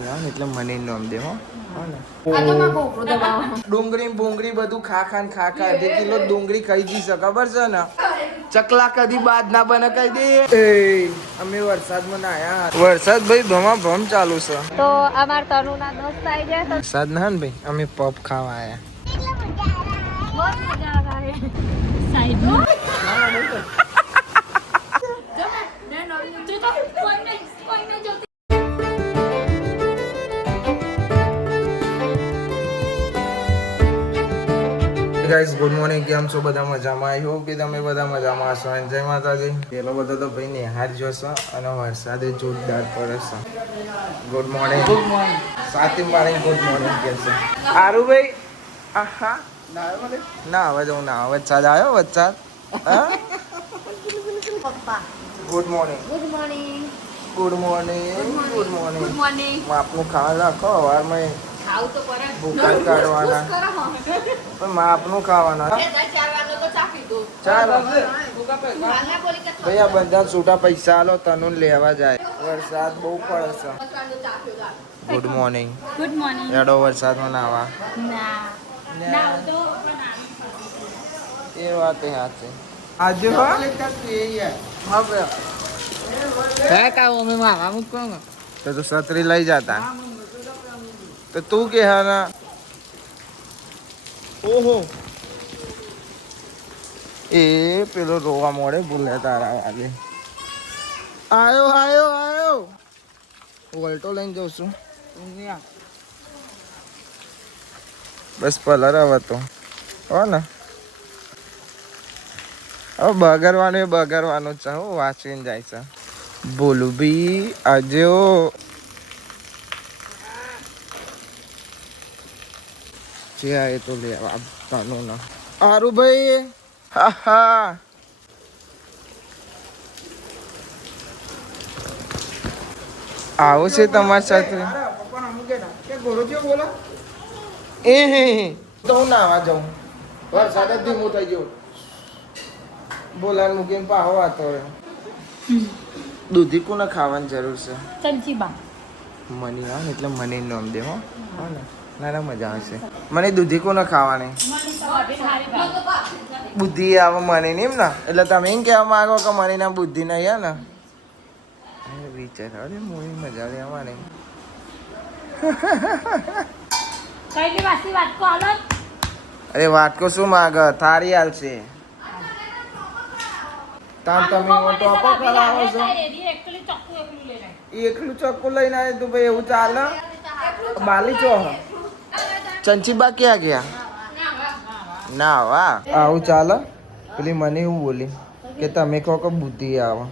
Money આવે એટલે money નામ દે હો ડુંગળી ભૂંગળી બધું ખા અડધી કિલો ડુંગળી ખાઈ જઈશ ખબર છે ને ચકલા કદી બાદ ના બને કહી દે અમે વરસાદમાં નાયા વરસાદ ભાઈ ભમા ભમ ચાલુ છે તો અમાર તનુના દોસ્ત આવી જાય તો વરસાદ ના ને ભાઈ અમે પપ ખાવા આયા બહુ મજા આવે સાઈડમાં ગાઈસ ગુડ મોર્નિંગ કેમ છો બધા મજામાં આઈ હોપ કે તમે બધા મજામાં હશો અને જય માતાજી પેલો બધો તો ભાઈ નિહાર જોશો અને વરસાદે જોરદાર પડે છે ગુડ મોર્નિંગ સાથી મારી ગુડ મોર્નિંગ કે છે આરુ ભાઈ આહા ના આવે જાઉં ના વરસાદ આવ્યો વરસાદ પપ્પા good morning good morning good morning good morning good morning આપનું ખાવા રાખો હવારમાં ખાવ તો પર ભૂખા કાઢવાના પણ માપનું ખાવાના 4 વાગે તો ચા પીધો ચાલો હાલના બોલી કે ભાઈ આ બધા છૂટા પૈસા આલો તનું લેવા જાય વરસાદ બહુ પડે છે ગુડ મોર્નિંગ ગુડ મોર્નિંગ એડો વરસાદમાં નાવા ના ના તો એ વાત હાથે આજે હા હે કાવો મે મારા મુક કોણ તો છત્રી લઈ જતા તો તું કે હા ના ઓહો એ પેલો રોવા મોડે ભૂલે તારા વાગે આયો વોલ્ટો લઈને જાઉં છું બસ પલર હવે તો હો ને હવે બગરવાનું છે હું વાંચીને જાય છે બોલું બી આજે જે આ તો લેવા આપવાનું ના હારું ભાઈ હા આવું છે તમારી સાથે એ તો હું નાવા જાઉં વરસાદ જ ધીમું થઈ ગયું બોલાને મૂકીને પાહો વાતો દૂધી કોને ખાવાની જરૂર છે ચંચીબા મની આવે એટલે મની નામ દે હો ને ના મજા આવશે મને દૂધી કોને ખાવાની બુદ્ધિ આવે મને નહીં ને એટલે તમે એમ કહેવા માંગો કે મને ના બુદ્ધિ નહીં હે ને વિચાર અરે મોડી મજા આવે અમારે અરે વાટકો શું માગ થાળી હાલશે તાન તમે ટોપો કરાવો છો એકલું ચોખ્ખું લઈને આવે તું ભાઈ એવું ચાલે બાલી ચો ચંચીબા ક્યાં ગયા ના વાહ આવું ચાલે પેલી મને એવું બોલી કે તમે કહો કે બુદ્ધિ આવે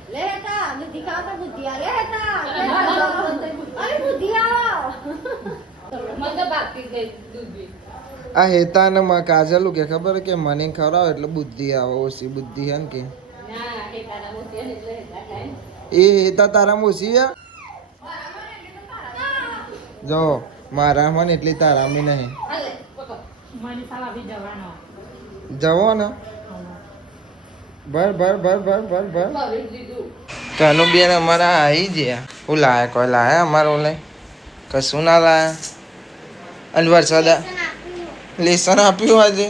આ હેતા ને કાજલું કે ખબર કે મને ખવડાવો એટલે બુદ્ધિ આવે ઓછી બુદ્ધિ હે ને કે એ હેતા તારા ઓછી હે જો મારા મને એટલી તારામી નહીં જવો ને ભર તનુ બેન અમારા આવી ગયા હું લાયા કોઈ લાયા અમારો લે કશું ના લાયા અને વરસાદ લેસન આપ્યું આજે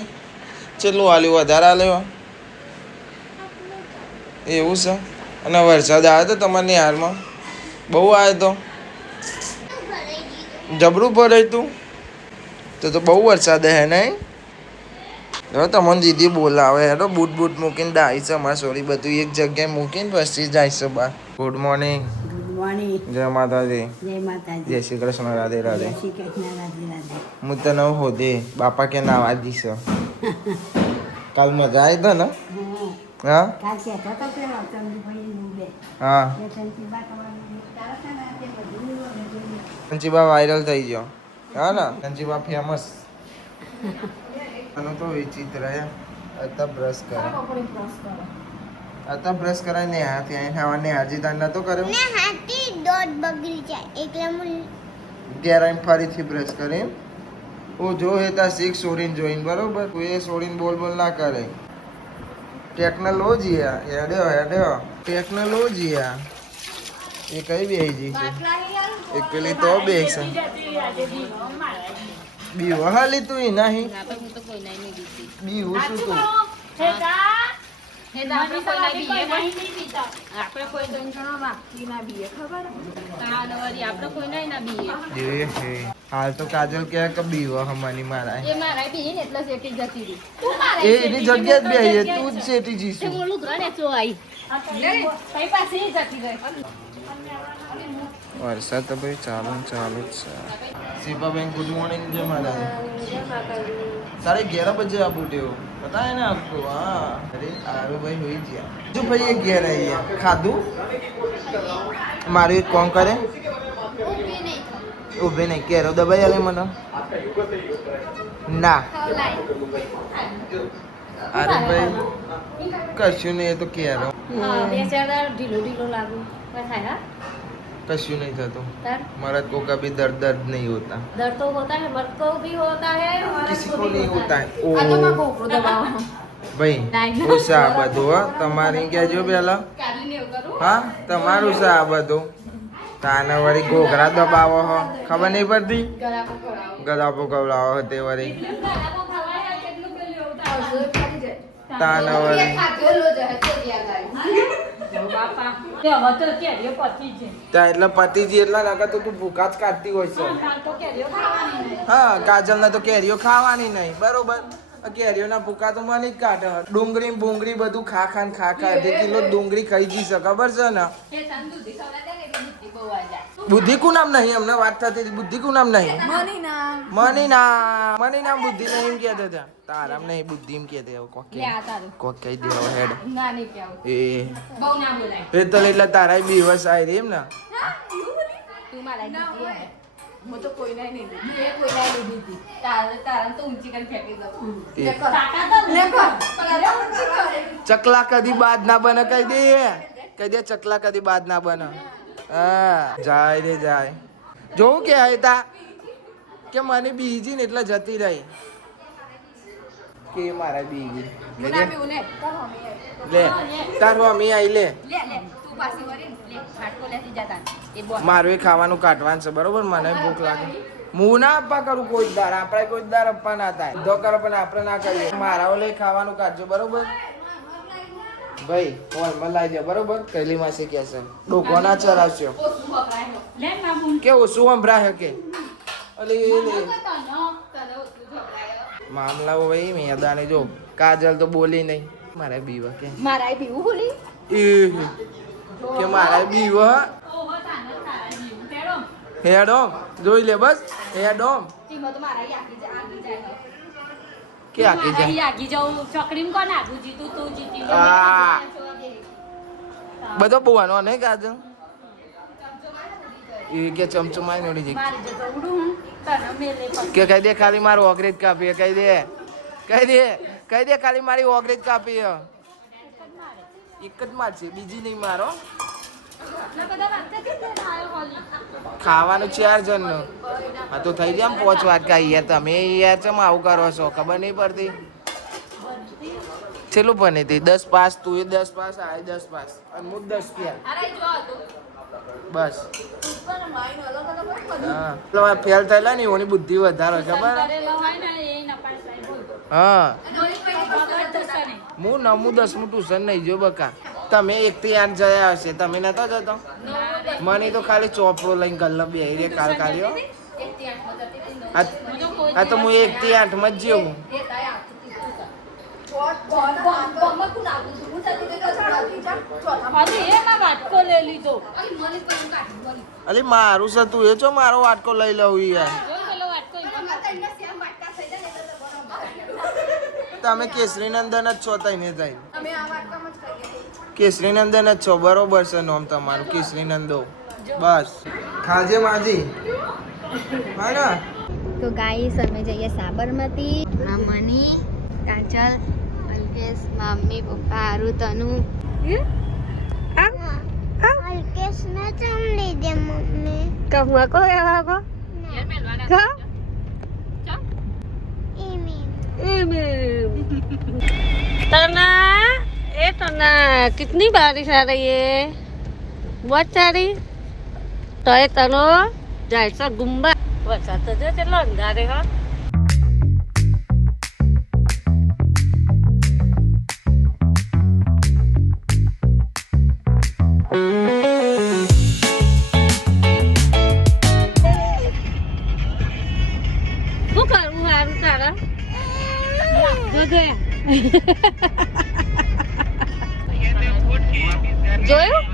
ચેટલું આલ્યું વધારે આલ્યો એવું છે અને વરસાદ આવ્યો તો તમારી હારમાં બહુ આવ્યો તો જબરું ભરાય તું તો બહુ વરસાદ હે નહીં હવે તમને દીદી બોલાવે હેડો બૂટ મૂકીને ડાઈ છે અમારે સોરી બધું એક જગ્યાએ મૂકીને પછી જાય છે બહાર ગુડ મોર્નિંગ જય માતાજી જય શ્રી કૃષ્ણ રાધે રાધે હું તને હોદે બાપા કે નાવા દીશો કાલ મજા આવી તો ને હા હા કંચીબા વાયરલ થઈ ગયો હા ને કંચીબા ફેમસ આનો તો વિચિત્ર હે અતા બ્રશ કરાય ને હાથી આઈને હવાને હાજી તાન નતો કર્યો ને હાથી દોડ બગડી જાય એટલે હું ઘેર આઈને ફરીથી બ્રશ કરે ઓ જો હેતા શીખ છોડીને જોઈને બરોબર તું એ છોડીને બોલ ના કરે ટેકનોલોજી હેડ્યો ટેકનોલોજી એ કઈ બેહી છે એક પેલી તો બેસે બીવ હાલી તું ઈ નહીં બીવું શું તું હાલ તો કાજલ કે બીવ હમાની મારા એ એની જગ્યા જ બેહીએ તું જ શેઠી જીશું વરસાદ તો ભાઈ ચાલુ જ છે શિલ્પાબેન ગુડ મોર્નિંગ જય માતાજી सारे 11 बजे आप उठे हो पता है ना आपको हाँ अरे आरो भाई हुई जिया जो भाई ये 11 है खादू मारे कौन करे उभे नहीं केरो दबाई आले मना ना अरे भाई कशु नहीं तो केरो कशु नहीं था तो मर्द को कभी दर्द नहीं होता दर्द तो होता है मर्द को भी होता है किसी को नहीं होता है ओ ભાઈ ઉષા આ બધું તમારી કહેજો પેલા હા તમારું છે આ બધું તાને વળી ઘોઘરા દબાવો હો ખબર નહીં પડતી ગળાપો ખવડાવો તે વળી તાને વળી ત્યાં એટલે પતિજી એટલા લાગે તો તું ભૂખા જ કાઢતી હોય છે હા કાજલ ને તો કેરીઓ ખાવાની નહીં બરોબર કેરીઓના ભૂકા તો મને જ કાઢે ડુંગળી ભૂંગળી બધું ખા અડધી કિલો ડુંગળી ખાઈ જઈશ ખબર છે ને બુદ્ધિ કુ નામ નહીં અમને વાત થતી બુદ્ધિ કુ નામ નહીં મની નામ બુદ્ધિ નહીં એમ કહેતા હતા તારામ નહીં બુદ્ધિ એમ કહેતે કોક કહી દેવો હેડ એ તો એટલે તારા બીવસ આવી રહી એમ ને ચકલા કદી બાદ ના બને કહી દે ચકલા કદી બાદ ના બને હા જાય રે જાય જોવું કે હતા કે મને બીજી ને એટલે જતી રહી કે મારા બીજી લે તારું અમી આઈ લે મારું એ ખાવાનું કાઢવાનું છે બરોબર મને ભૂખ લાગે હું ના આપવા કરું કોઈ દાર આપણે કોઈ દાર આપવા ના થાય ધો કરો પણ આપણે ના કરીએ મારા લઈ ખાવાનું કાઢજો બરોબર ભાઈ હોલમાં લાવી દે બરોબર કૈલી માસી કે છે ડોકો ના ચરાવશો કે ઓછું સંભળાય કે અલી મામલાઓ ભાઈ મેદાને જો કાજલ તો બોલી નહીં મારે બીવા કે મારા બીવું બોલી કે મારા બીવા હેડોમ જોઈ લે બસ હેડોમ કે આકી જાય આગી જાઉં ચોકડીમાં કોણ આગું જીતું તું જીતી બધો બોવાનો ને કાજલ એ કે ચમચમાઈ નોડી જઈ કે કહી દે ખાલી મારું ઓગરેજ કાપી કહી દે ખાલી મારી ઓગરેજ કાપી એક જ માર છે બીજી નહીં મારો ખાવાનું 4 જણનું હા તો થઈ જાય 5 વાટકા યાર તમે યાર ચમ આવું કરો છો ખબર નહીં પડતી છેલ્લું બને તે 10 પાસ તું એ 10 પાસ આ 10 પાસ અને હું 10 ફેલ બસ હા ફેલ થયેલા ને એની બુદ્ધિ વધારે ખબર હા હું 9મું 10મું ટ્યુશન નહીં જો બકા તમે 1 થી 8 જયા હશે તમે નતો જતો મને તો ખાલી ચોપડો લઈને ગલ્લો બેહી રે કાલ કાઢ્યો હા તો હું 1 થી 8 માં જ જેવું અલી મારું છે તું એ છો મારો વાટકો લઈ લઉં યાર તમે કેસરી નંદન જ છો તઈને જાય કેસરી નંદન જ છો બરોબર છે નામ તમારું કેસરી નંદો બસ ખાજે માજી હા ને તો ગાઈસ અમે જઈએ સાબરમતી મની કાજલ અલ્કેશ મમ્મી પપ્પા આરુ તનુ અલ્કેશ ને ચમ લીધે મમ્મી કહું કો એવા કો કા तना कितनी बारिश आ रही है बहुत सारी તય તનો જાય છે ગુંબા વરસાદ તો જો કેટલો અંધારે હા શું કરવું હારું તારા જોયું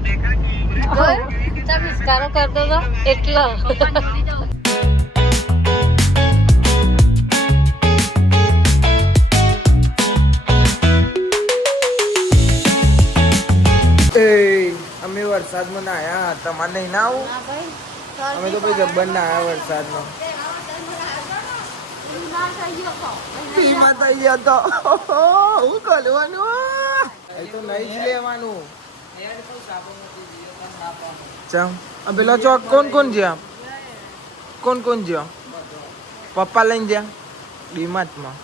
ચાલ મિસ્કારો કરતો હતો એટલો અમે વરસાદમાં નાયા તમારે નહીં ના આવું અમે તો ભાઈ જબ્બર નાયા વરસાદમાં ધીમા થઈ ગયા તો હું કરવાનું એ તો નહીં જ લેવાનું ચમ પેલા ચોક કોણ કોણ જ્યાં કોણ કોણ જ્યાં પપ્પા લઈને જ્યાં ડીમાર્ટમાં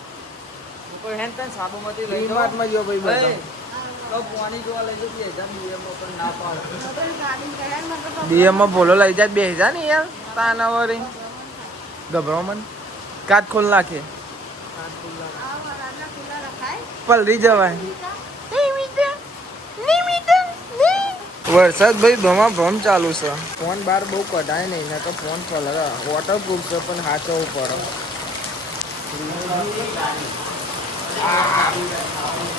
ડીમાર્ટમાં જો ભાઈ બધા ડીએમમાં બોલો લઈ જાય બે હજાર ને યાર તાના વળી ગભરાવ મને કાચ ખોલ નાખે પલરી જવાય વરસાદ ભાઈ ભમા ભમ ચાલુ છે ફોન બહાર બહુ કઢાય નહીં ને તો ફોન પલરે વોટરપ્રૂફ છે પણ હાચવવું પડે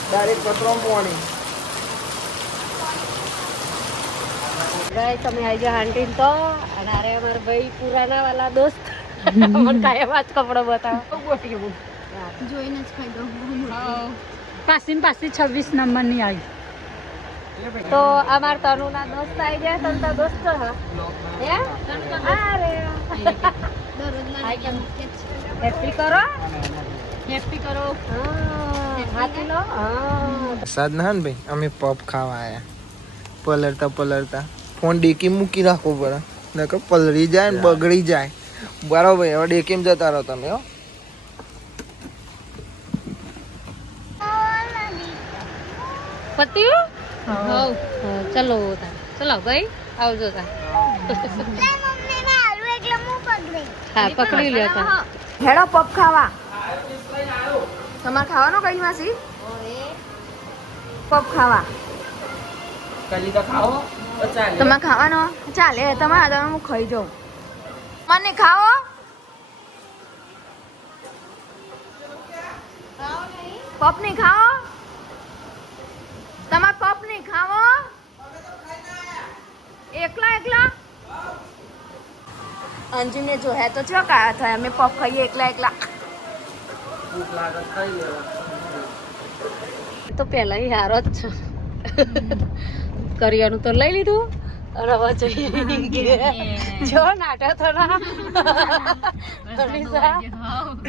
ડાયરેક્ટ કચરો પાણી તમે આવી જાઓ આંટી તો અને અરે અમારા ભાઈ પુરાના વાલા દોસ્ત મને કાયમ જ કપડો બતાવો જોઈને જ ખાઈ દઉં પાછી 26 નંબરની આવી તો અમાર તનુના દોસ્ત આવી ગયા તન તો દોસ્ત હા હે અરે હેપી કરો હાથી લો વરસાદ ના ને ભાઈ અમે પપ ખાવા આવ્યા પલરતા ફોન ડેકી મૂકી રાખવો પડે નકર પલરી જાય ને બગડી જાય બરાબર હવે ડેકીમાં જતા રહો તમે હો પત્યું ચલો ચલો ભાઈ આવજો તા હા પકડી લ્યો તા હેડો પપ ખાવા તમારે ખાવાનો કઈ માસી પપ ખાવા તમારે ખાવાનો ચાલે તમારે હું ખાઈ જાઉં મને ખાઓ પપ નહીં ખાઓ તમારે પપ નહીં ખાવો એકલા અંજુને જો હે તો ચો કાયા થાય અમે પપ ખાઈએ એકલા તો પેલા હારો જ છે કરિયાનું તો લઈ લીધું અને હવે જઈએ જો નાટા થોડા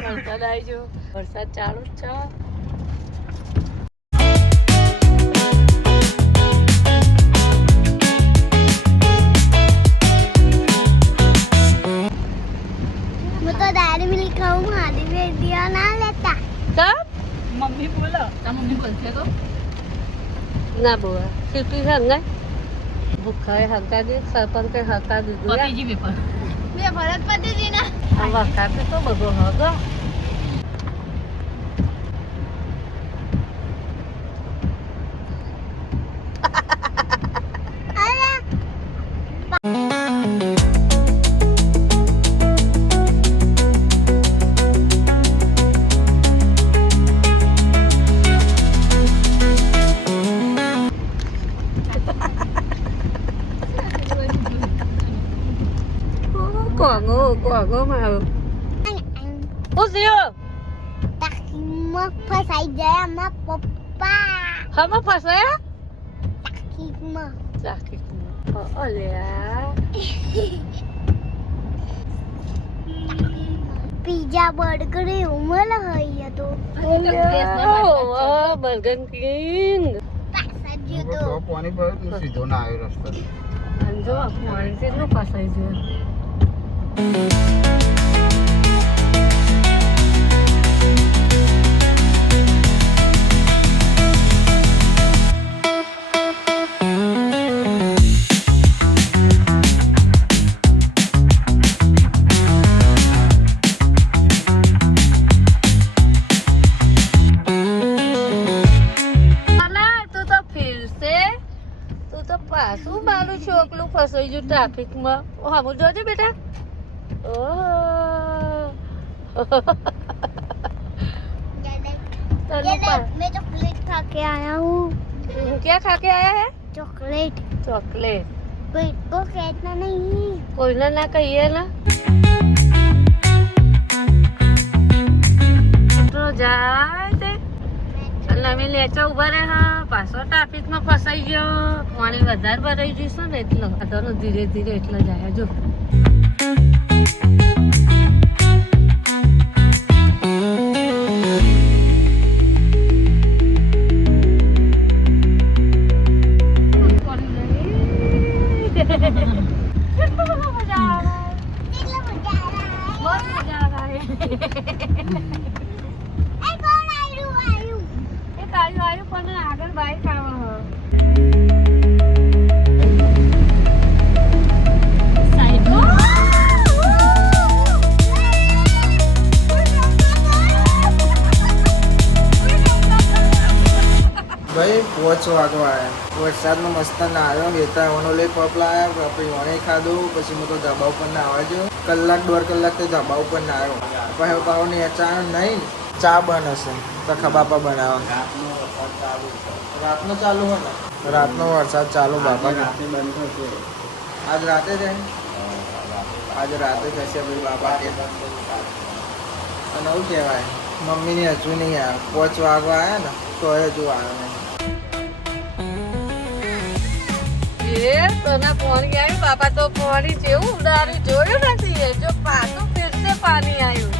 વરસાદ આવી જો વરસાદ ચાલુ જ છે હું તો દારૂ મિલ્ક ખાઉં મારી બેટીઓ ના લેતા તો મમ્મી બોલો મમ્મી બોલશે તો ના બોલા સીટી છે ને ભૂખા હકા દે સરપંચ કે હકા દીધું પતિજી પેપર બે ભરત પતિજી ના આ વખત તો બધો હગો Quả mà Út gì tak mak pasai jaya mak papa Hama pas ya? sakit mak Sakit Oh ya pizza burger umur lah ya tu Oh Burger King tak saja tu પાણી પર સીધો ના આવ્યો રસ્તો Anjo પાણી કેટલું ફસાઈ છે ફસાઈ ગયું ટ્રાફિકમાં. ઓ હા બોલ જોજે બેટા. मैं चॉकलेट खा के आया हूँ. क्या खा के आया है? चॉकलेट. ચોકલેટ. कोई को कहना नहीं. કોઈને ના કહીએ ને. તો જાય તે એટલે અમે લેચા ઉભા રહ્યા પાછો ટ્રાફિકમાં ફસાઈ ગયો. પાણી વધારે ભરાઈ જશે ને એટલે તો ધીરે ધીરે એટલે જાય જો. ભાઈ પહોંચ વાગવા આવ્યા. વરસાદમાં મસ્ત નાહ્યો લેતા ઓનો લઈ પપ લાવ્યા પછી ઓને ખાધું પછી હું તો ધાબા ઉપર ના આવવા જો કલાક 1.5 કલાક તો ધાબા ઉપર ના આવ્યો. પછી પાવની અચાનક નહીં ચા બન હશે તો ખબાપા બનાવવા રાતનો ચાલુ હોય ને રાતનો વરસાદ ચાલુ બાપા આજ રાતે છે આજ રાતે થશે ભાઈ બાપા કે નવું કહેવાય મમ્મીની હજુ નહીં આવ્યા 5 વાગવા આવ્યા ને તો હજુ આવ્યો નહીં. તને પાણી આવ્યું બાપા તો પાણી જેવું ઉડાડ્યું જોયું નથી એ જો પાછું ફેરસે પાણી આવ્યું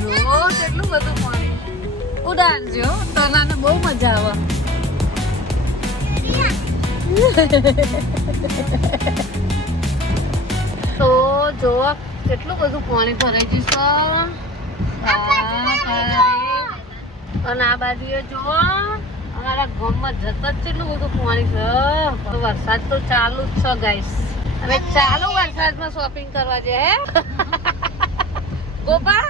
જો કેટલું બધું પાણી ઉડાડજો તને બહુ મજા આવે. તો જો કેટલું બધું પાણી ભરાઈ ગયું છે અને આ બાજુ જો અમારા ગામમાં જત જ કેટલું બધું પાણી છે. વરસાદ તો ચાલુ જ છે ગાઈસ અને ચાલુ વરસાદમાં શોપિંગ કરવા છે હે ગોપા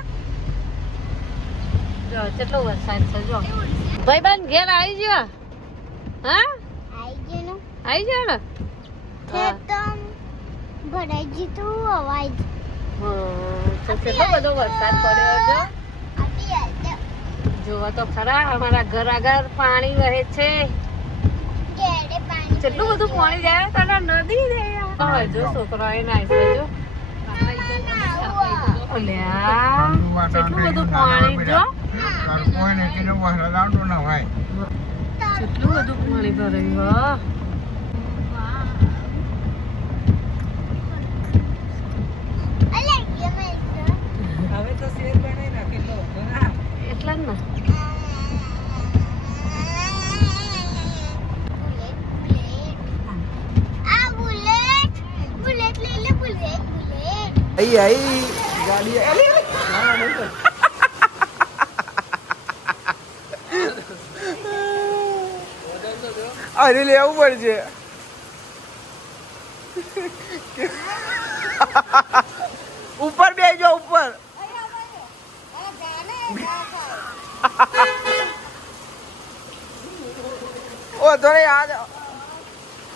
જો કેટલો વરસાદ છે જો ભાઈબંધ ઘેર આવી ગયો. હા આવી ગયો ને एकदम भराई जी तो अवाज. તો કેટલો બધો વરસાદ પડ્યો છે જોવા તો ખરા અમારા ઘર આગળ પાણી વહે છે. કેટલું બધું પાણી જાય તારા નદી રે જો છોકરા એ નાય છે જો ઓલ્યા કેટલું બધું પાણી જો કેટલું બધું પાણી ભરાયું હવે તો શેર બનાવી નાખેલો એટલા જ ને. આઈ ગાડી અરે લેવું પડશે ઉપર બેસજો ઉપર ઓ તો યાદ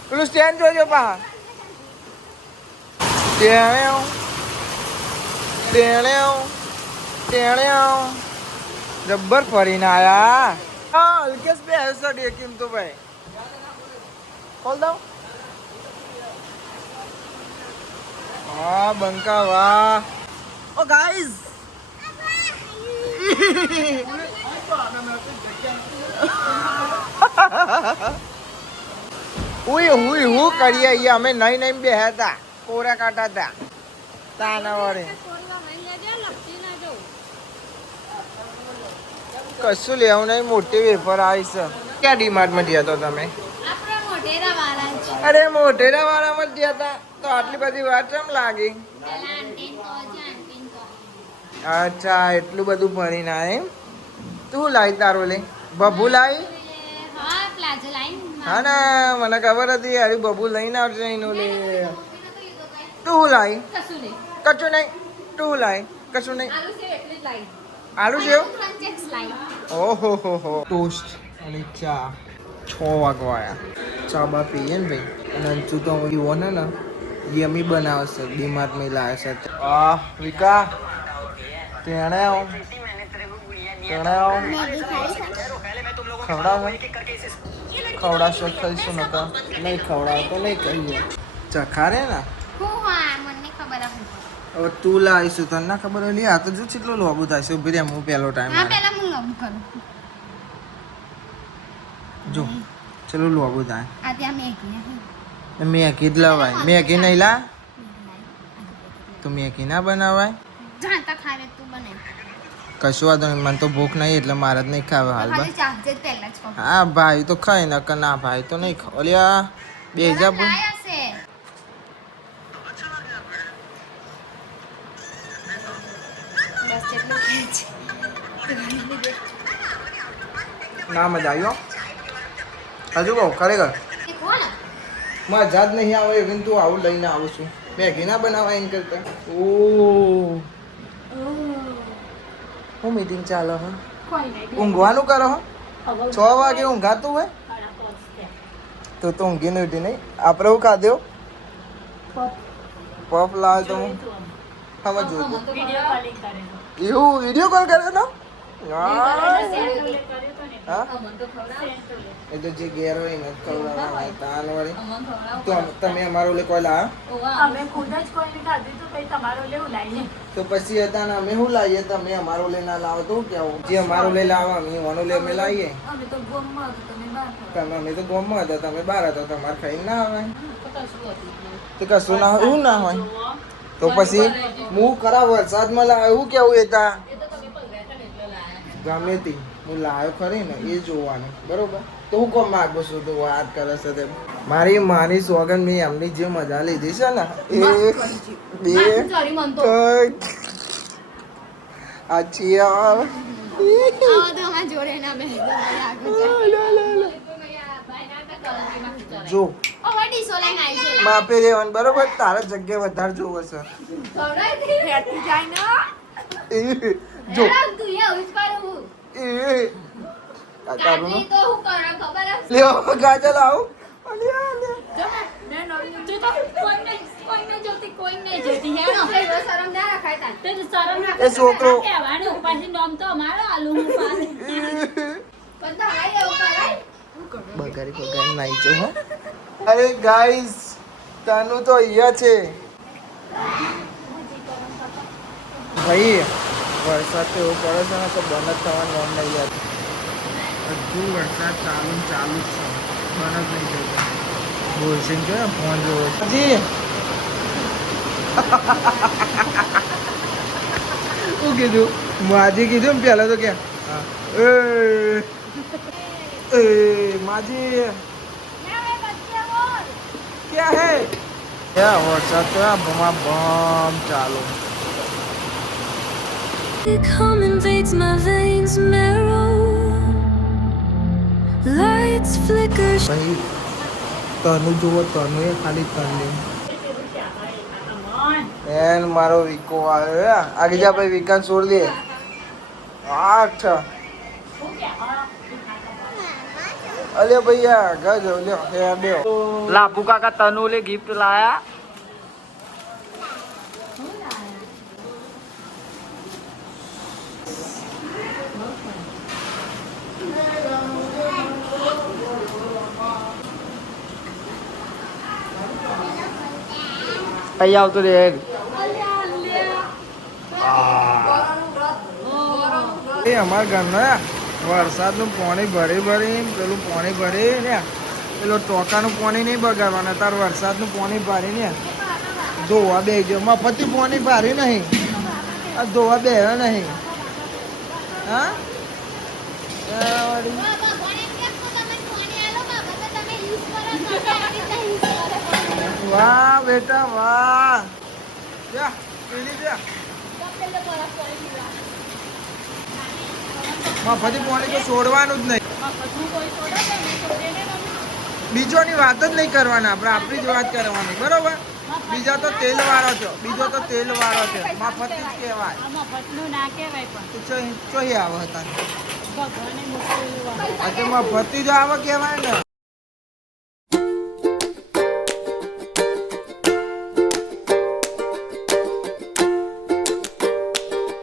પેલું સ્ટેન્ડ જોજો પા જબ્બર ફરીને આયા. હા હલકેશ બે હસો ડેકીમ તો ભાઈ ખોલ દઉં. વાહ બંકા વાહ. ઓ ગાઈઝ હુઈ હું કરીએ અહીંયા અમે નહીં નહીં બે હતા કોરા કાઢતા હતા તાના વડે કશું લેવું નહીં. મોટી વેફર આવી છે. ક્યાં ડીમાર્ટમાં ગયા તો તમે? અરે મોઢેરા વાળામાં જ ગયા હતા તો આટલી બધી વાત કેમ લાગી? અચ્છા એટલું બધું ભરીને એમ. તું લાવી તારો લે બબુ લાવી. હા ના મને ખબર હતી યાર બબુ લઈને આવશે એનું લે. તું લાવી કશું નહીં. તું લાવી કશું નહીં. આલુ સેવ ઓહો હો ટોસ્ટ અને ચા 6 વાગવા આવ્યા. ચા બા પીએ ને ભાઈ અને અંચુ તો પીવો ને યમી બનાવશે ડીમાર્ટ માં લાવે છે વિકા તેણે આવો મેગી ખાઈ છે ખવડાવશો ખાઈશું નકા નહીં ખવડાવ તો નહીં કહીએ ચખારે ને હું હા મને ખબર હે હવે તું લાવીશું તને ના ખબર હોય લે આ તો જો કેટલો લોબુ થાય છે ઉભી રે હું પહેલો ટાઈમ હા પહેલા હું લઉં કરું જો ચલો લોબુ થાય આ ત્યાં મેગી નહીં મેગી જ લવાય મેગી નહીં લા તો મેગી ના બનાવાય જાણતા ખાવે તું બને કશું વાંધો નહીં મને તો ભૂખ નહીં એટલે મારે જ નહીં ખાવા હાલ ખાલી ચાહજે પહેલા જ કહું હા ભાઈ તો ખાય નકર ના ભાઈ તો નહીં ખાવ ઓલિયા બે હજાર લાયા છે બસ જેટલું ખાય છે ના મજા આવ્યો હજુ કહું ખરેખર એ કોણ મજા જ નહીં આવે even તું આવું લઈને આવું છું મેગી ના બનાવાય એમ કરતા ઓ હું મીટિંગ ચાલે હે ઊંઘવાનું કરો હો 6 વાગે ઊંઘાતું હોય તો ઊંઘીને ઉઠી નહીં આપણે હું ખાધો પપ લાવે તો હું સમજ જોઉં એવું વિડીયો કોલ કરે તો હા એ તો જે ઘેર હોય ને ખવડાવવા તાન વળી તો તમે અમારો લે કોઈ લાવ્યા અમે ખુદ જ કોઈને ખાધું તો કઈ તમારો લેવું લાવીએ તો પછી હતા ને અમે શું લાવીએ તમે અમારો લઈ ના લાવો તો કેવું જે અમારો લઈ લાવો અમે ઓનો લઈ અમે લાવીએ અમે તો ગમમાં હતું તમે બહાર તમે અમે તો ગોમમાં હતા તમે બહાર હતા તમારે ખાઈ ના આવે તો કશું હતું તો કશું ના હોય એવું ના હોય તો પછી હું ખરા વરસાદમાં લાવ્યો એવું કેવું એતા એ તો તમે પગલાતા એટલે લાયા ગમે તે હું લાવ્યો ખરી ને એ જોવાનું બરોબર તો હું કોમ માગું છું તું વાત કરે છે તે મારી માની સોગન મેં એમની જે મજા લીધી છે ને એ બે સોરી મન તો આછી યાર આવો તો અમાર જોડે ના બેહી આગળ જો ઓ વડી સોલે નાઈ છે માપે રેવાનું બરોબર તારા જગ્યા વધારે જોવો છે ખવડાય દે ફેરતી જાય ને એ જો તું એ ઉસ કરું એ આ તારું કાકી તો હું કરા ખબર હે લ્યો ગાજર આવું અલ્યા અલ્યા મેં નવી તું તો કોઈને જોતી કોઈને જોતી હે નો શરમ ના રખાય તા તે શરમ ના એ છોકરો કહેવાનું પાછી નામ તો અમારો આલુ હું પાસે બધા આય એવું કરાય બગારી નાઈ જો હો અરે ગાઈસ તાનું તો અહીંયા છે ભાઈ વરસાદ તો એવો પડે છે ને તો બંધ જ થવાનું નામ નહીં યાદ હજુ વરસાદ ચાલુ જ છે બંધ જ નહીં થતો બોલશે ને કે ફોન જોવો જી શું કીધું માજી કીધું ને પહેલાં તો ક્યાં હા એ માજી क्या है क्या वरसाद तो बम चालू Come invades my veins marrow lights flicker ભાઈ તનું જુઓ તનું એ ખાલી તને એન મારો વીકો આવ્યો આગે જા ભાઈ વીકાન છોડ દે આઠ અલે ભૈયા ગજો લ્યો હે દેવ લાભુ કાકા તનુ લે ગિફ્ટ લાયા અહીં આવતું રે એ અમારા ઘરના વરસાદનું પાણી ભરી પેલું પાણી ભરી ને પેલો ટોકાનું પાણી નહીં બગાડવાના તાર વરસાદનું પાણી ભરી ને ધોવા બે ગયો મફતી પાણી ભરી નહીં આ ધોવા બે નહીં હા વાહ બેટા વાહ જા પેલી જા મફતી પાણી તો છોડવાનું જ નહીં બીજોની વાત જ નહીં કરવાના આપણે આપણી જ વાત કરવાની બરોબર બીજા તો તેલ વાળો છો બીજો તો તેલ વાળો છે મફતી જ કહેવાય મફતનું ના કહેવાય પણ ચોહી આવે હતા ભગવાને મોકલેલું આ તો મફતી જ આવે કહેવાય ને